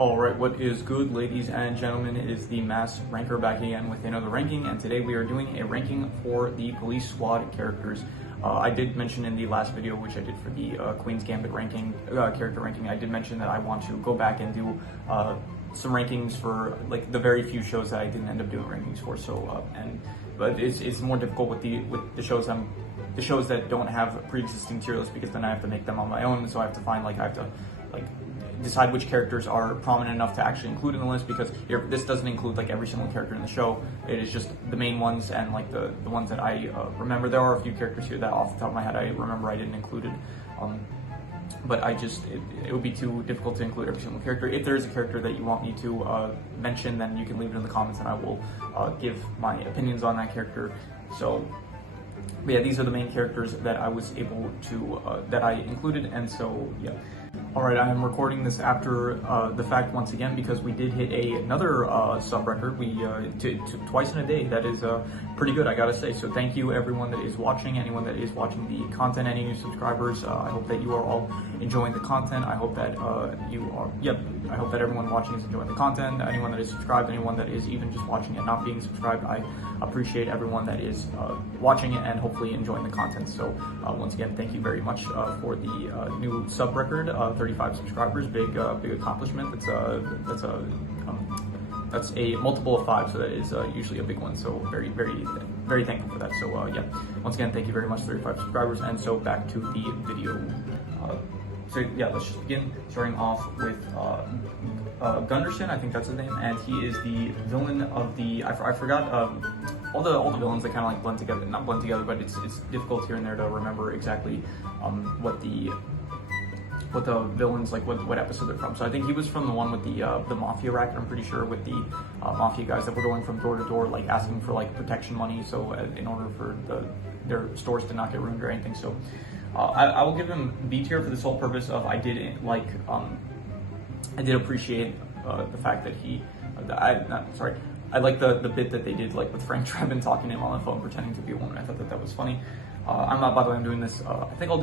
Alright, what is good, ladies and gentlemen? It is the Mass Ranker back again with another ranking, and today we are doing a ranking for the Police Squad characters. I did mention in the last video, which I did for the Queen's Gambit ranking, character ranking, I did mention that I want to go back and do some rankings for like the very few shows that I didn't end up doing rankings for. But it's more difficult with the shows the shows that don't have pre-existing tier lists, because then I have to make them on my own. So I have to decide which characters are prominent enough to actually include in the list, because this doesn't include like every single character in the show. It is just the main ones and like the ones that I remember. There are a few characters here that off the top of my head I remember I didn't include it. But it would be too difficult to include every single character. If there is a character that you want me to mention, then you can leave it in the comments and I will give my opinions on that character. But yeah, these are the main characters that I was able to, that I included, and so yeah. Alright, I am recording this after the fact once again, because we did hit another sub record. We twice in a day. That is pretty good, I gotta say. So thank you everyone that is watching, anyone that is watching the content, any new subscribers. I hope that you are all enjoying the content. I hope that I hope that everyone watching is enjoying the content. Anyone that is subscribed, anyone that is even just watching it not being subscribed, I appreciate everyone that is watching it and hopefully enjoying the content. So once again, thank you very much for the new sub record. 35 subscribers, big accomplishment. That's a multiple of 5, so that is usually a big one. So very thankful for that. So yeah, once again, thank you very much, 35 subscribers. And so back to the video. So yeah, let's just begin. Starting off with Gunderson, I think that's his name, and he is the villain of the. I forgot all the villains. They kind of like blend together, not blend together, but it's difficult here and there to remember exactly what the villains, like what episode they're from. So I think he was from the one with the mafia racket, I'm pretty sure, with the mafia guys that were going from door to door, like asking for like protection money, so in order for their stores to not get ruined or anything. So I will give him B tier for the sole purpose of I did appreciate the fact that I like the bit that they did, like with Frank Drebin talking to him on the phone pretending to be a woman. I thought that was funny. By the way, I'm doing this, I think I'll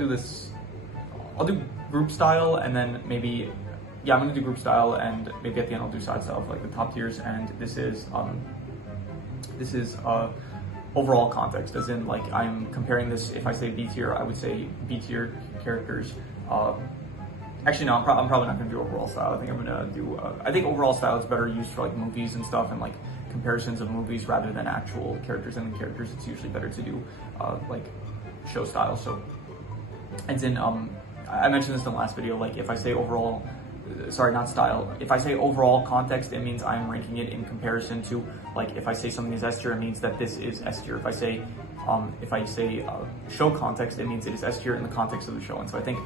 do group style, and then maybe, yeah, I'm gonna do group style, and maybe at the end I'll do side style for like the top tiers. And this is overall context, as in like I'm comparing this. If I say B tier, I would say B tier characters. Actually, no, I'm probably not gonna do overall style. I think I'm gonna do. I think overall style is better used for like movies and stuff, and like comparisons of movies rather than actual characters. And in characters, it's usually better to do like show style. So, as in I mentioned this in the last video, like if I say overall, sorry, not style, if I say overall context, it means I'm ranking it in comparison to, like if I say something is S tier, it means that this is S tier. If I say show context, it means it is S tier in the context of the show. And so I think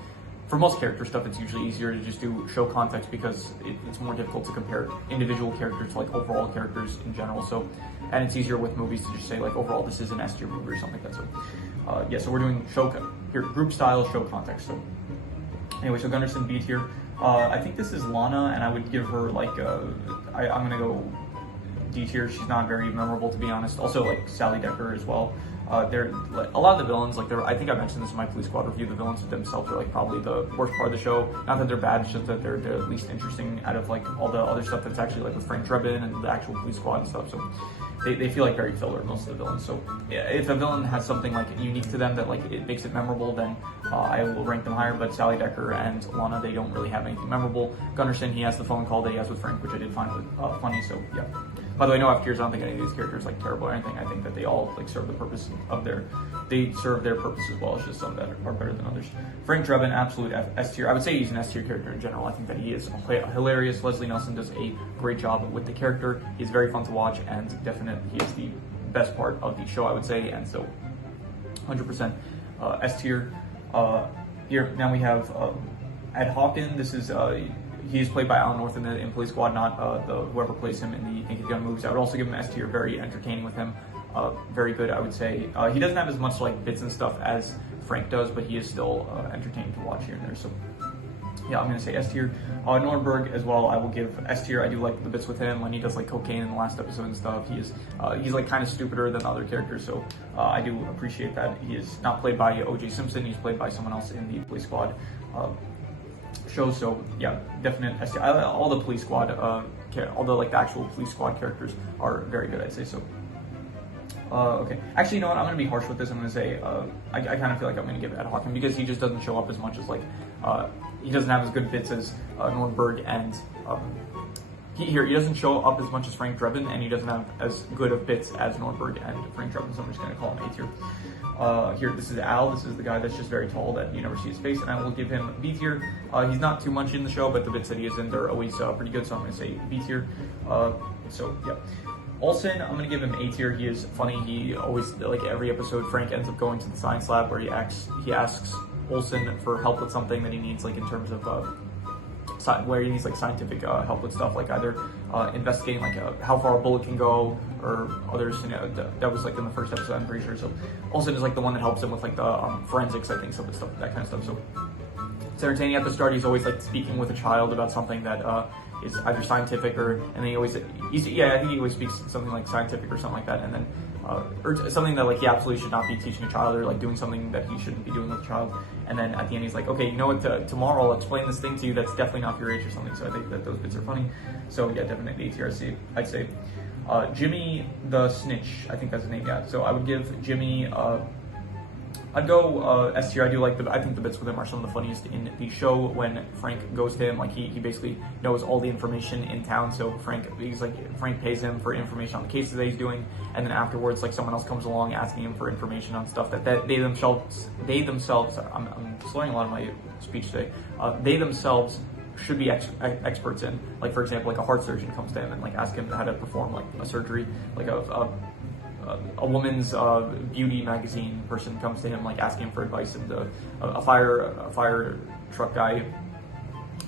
for most character stuff, it's usually easier to just do show context, because it's more difficult to compare individual characters to like overall characters in general. So, and it's easier with movies to just say like overall this is an S tier movie or something like that. So yeah, so we're doing group style, show context. So anyway, so Gunderson B tier. I think this is Lana, and I would give her like I'm gonna go D tier. She's not very memorable, to be honest. Also like Sally Decker as well. They're like, a lot of the villains, like I think I mentioned this in my Police Squad review, the villains themselves are like probably the worst part of the show. Not that they're bad, it's just that they're the least interesting out of like all the other stuff that's actually like with Frank Drebin and the actual Police Squad and stuff. So they feel like very filler, most of the villains. So yeah, if a villain has something like unique to them that like it makes it memorable, then I will rank them higher. But Sally Decker and Lana, they don't really have anything memorable. Gunderson, he has the phone call that he has with Frank, which I did find funny. So yeah. By the way, no F tiers. I don't think any of these characters like terrible or anything. I think that they all like serve the purpose of their purpose as well. It's just some that are better than others. Frank Drebin, absolute S tier. I would say he's an S tier character in general. I think that he is hilarious. Leslie Nelson does a great job with the character. He's very fun to watch, and definitely he is the best part of the show, I would say. And so 100% S tier. Here now we have Ed Hawken. This is he's played by Alan North in Police Squad, not whoever plays him in the Think Gun movies. I would also give him S tier. Very entertaining with him. Very good, I would say. He doesn't have as much like bits and stuff as Frank does, but he is still entertaining to watch here and there. So yeah, I'm gonna say S tier. Nordberg as well, I will give S tier. I do like the bits with him when he does like cocaine in the last episode and stuff. He's like kind of stupider than other characters, so I do appreciate that. He is not played by O.J. Simpson. He's played by someone else in the Police Squad. shows. So yeah, definite S tier. All the police squad, all the like the actual police squad characters are very good, I'd say. So okay, actually, you know what? I'm gonna be harsh with this. I'm gonna say I kind of feel like I'm gonna give Ed Hawken because he just doesn't show up as much as like he doesn't have as good bits as Nordberg and he doesn't show up as much as Frank Drebin, and he doesn't have as good of bits as Nordberg and Frank Drebin. So I'm just gonna call him A tier. Here, this is Al. This is the guy that's just very tall that you never see his face, and I will give him B tier. He's not too much in the show, but the bits that he is in, they're always pretty good. So I'm gonna say B tier. So yeah. Olsen, I'm gonna give him A tier. He is funny. He always, like every episode, Frank ends up going to the science lab where he asks Olsen for help with something that he needs, like in terms of where he needs like scientific help with stuff, like either investigating like how far a bullet can go or others. You know, that was like in the first episode, I'm pretty sure. So Olsen is like the one that helps him with like the forensics, I think, so with stuff, that kind of stuff. So it's entertaining. At the start, he's always like speaking with a child about something that is either scientific or, and then I think he always speaks something like scientific or something like that, and then or something that like he absolutely should not be teaching a child, or like doing something that he shouldn't be doing with a child. And then at the end he's like, okay, you know what, tomorrow I'll explain this thing to you that's definitely not your age or something. So I think that those bits are funny. So yeah, definitely A tier, I'd say. Jimmy the Snitch, I think that's his name, yeah. So I would give Jimmy I'd go S tier. I think the bits with him are some of the funniest in the show. When Frank goes to him, like he basically knows all the information in town. So Frank pays him for information on the cases that he's doing, and then afterwards, like someone else comes along asking him for information on stuff that they themselves. I'm slurring a lot of my speech today. They themselves should be experts in. Like for example, like a heart surgeon comes to him and like ask him how to perform like a surgery, like a woman's beauty magazine person comes to him like asking him for advice, and a fire truck guy,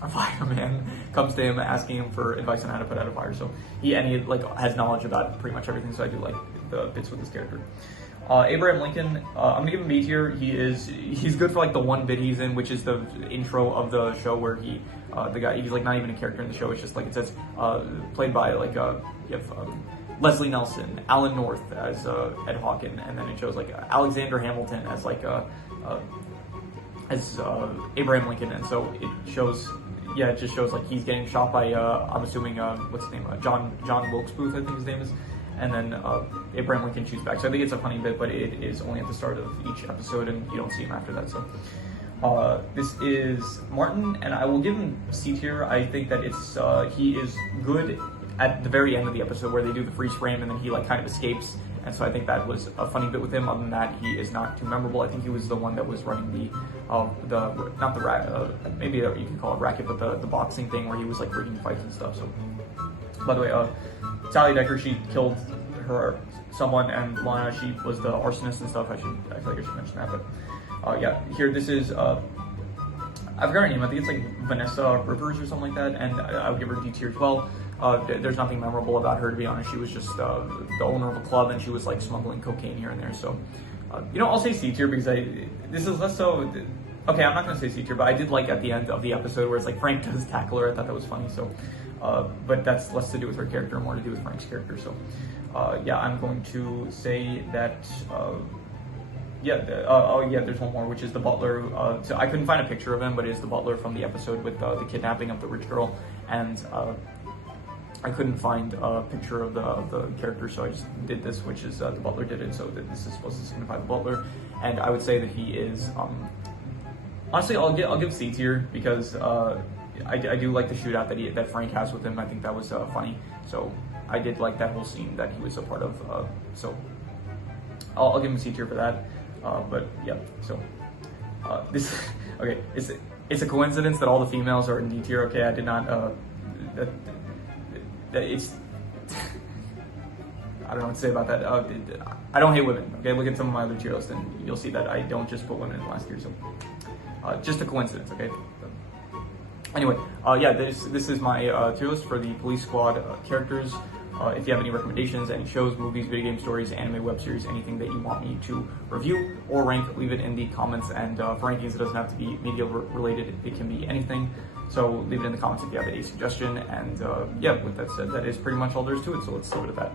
a fireman comes to him asking him for advice on how to put out a fire. So he like has knowledge about pretty much everything. So I do like the bits with this character. Abraham Lincoln, I'm gonna give him B tier. He's good for like the one bit he's in, which is the intro of the show where the guy, he's like not even a character in the show. It's just like it says played by like you have Leslie Nelson, Alan North as Ed Hawken, and then it shows like Alexander Hamilton as like Abraham Lincoln, and so it just shows like he's getting shot by I'm assuming what's his name, John Wilkes Booth, I think his name is, and then Abraham Lincoln shoots back. So I think it's a funny bit, but it is only at the start of each episode, and you don't see him after that. So this is Martin, and I will give him C tier. I think that he is good at the very end of the episode where they do the freeze frame and then he like kind of escapes, and so I think that was a funny bit with him. Other than that, he is not too memorable. I think he was the one that was running maybe you can call it racket, but the boxing thing where he was like rigging fights and stuff. So by the way, Sally Decker, she killed someone, and Lana, she was the arsonist and stuff. I feel like I should mention that, but yeah, here this is I forgot her name. I think it's like Vanessa Rivers or something like that, and I would give her D tier as well. There's nothing memorable about her, to be honest. She was just the owner of a club, and she was like smuggling cocaine here and there. So, I'll say C tier because this is less so. Okay, I'm not gonna say C tier, but I did like at the end of the episode where it's like Frank does tackle her. I thought that was funny. So, but that's less to do with her character and more to do with Frank's character. So, yeah, I'm going to say that. There's one more, which is the butler. So I couldn't find a picture of him, but it is the butler from the episode with the kidnapping of the rich girl, and I couldn't find a picture of the character, so I just did this, which is the butler did it. So this is supposed to signify the butler, and I would say that he is. Honestly, I'll give C tier because I do like the shootout that Frank has with him. I think that was funny. So I did like that whole scene that he was a part of. So I'll give him C tier for that. But yeah, so this okay. It's a coincidence that all the females are in D tier. Okay, I did not. It's I don't know what to say about that. I don't hate women. Okay, look at some of my other tier lists, and you'll see that I don't just put women in last tier. So just a coincidence. Okay. Anyway, yeah, this is my tier list for the Police Squad characters. If you have any recommendations, any shows, movies, video game stories, anime, web series, anything that you want me to review or rank, leave it in the comments. And for rankings, it doesn't have to be media related. It can be anything. So leave it in the comments if you have a suggestion. And yeah, with that said, that is pretty much all there is to it. So let's leave it at that.